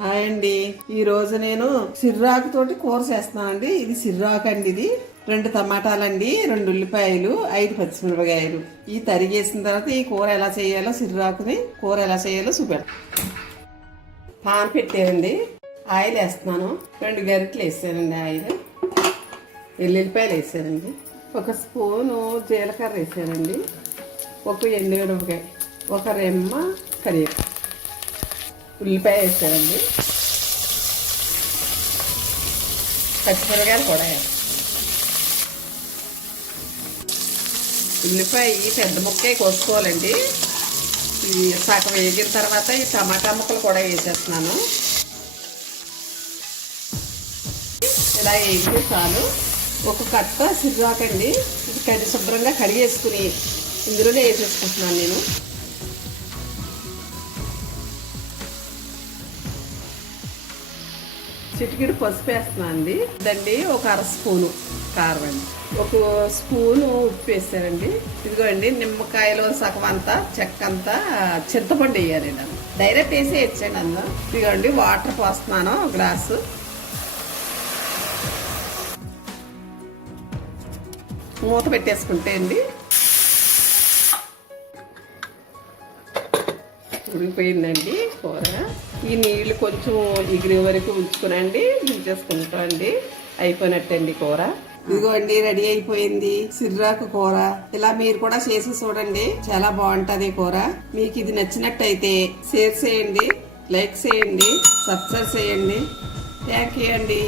Hi అండి. ఈ రోజు నేను సిర్రాకు తోటి కూర చేస్తున్నానండి. ఇది సిర్రాకు అండి. ఇది 2 టమాటాలండి, 2 ఉల్లిపాయలు, 5 పచ్చిమిరపకాయలు. ఈ తరిగేసిన తర్వాత ఈ కూర ఎలా చేయాలో, సిర్రాకుని కూర ఎలా చేయాలో చూపెడతాను. పాన్ పెట్టానండి, ఆయిల్ వేస్తున్నాను. 2 గరిటెలు వేసానండి ఆయిల్. వెల్లుల్లిపాయలు వేసానండి, 1 స్పూను జీలకర్ర వేసానండి, 1 ఎండుమిరపకాయ, 1 రెమ్మ కరివేపాకు, ఉల్లిపాయ వేసానండి, పచ్చిమిరపకాయలు కూడా వేస్తాను. ఉల్లిపాయ పెద్ద ముక్కే కోసుకోవాలండి. ఈ సగం వేగిన తర్వాత ఈ టమాటా ముక్కలు కూడా వేసేస్తున్నాను. ఇలా వేగితే చాలు. 1 కట్ట సిర్రాకండి, ఇది శుభ్రంగా కడిగేసుకుని ఇందులోనే వేసేసుకుంటున్నాను నేను. చిటికెడు పసుపు వేస్తున్నాను అండి. ఇదండి 1 అర స్పూను కారం అండి, 1 స్పూను ఉప్పు వేసానండి. ఇదిగోండి నిమ్మకాయలో సగం అంతా చెక్క అంతా చింతపండు వేయాలి. డైరెక్ట్ వేసి వేసేయండి అందులో. ఇదిగోండి వాటర్ పోస్తున్నాను 1 గ్లాసు. మూత పెట్టేసుకుంటే అండి ఉడికిపోయిందండి కూర. ఈ నీళ్లు కొంచెం ఎగిరే వరకు ఉంచుకునండి, దించేసుకుంటామండి. అయిపోయినట్టండి కూర. ఇదిగోండి రెడీ అయిపోయింది సిర్రాకు కూర. ఇలా మీరు కూడా చేసి చూడండి, చాలా బాగుంటది కూర. మీకు ఇది నచ్చినట్టయితే షేర్ చేయండి, లైక్ చేయండి, సబ్స్క్రైబ్ చేయండి. థ్యాంక్ యూ అండి.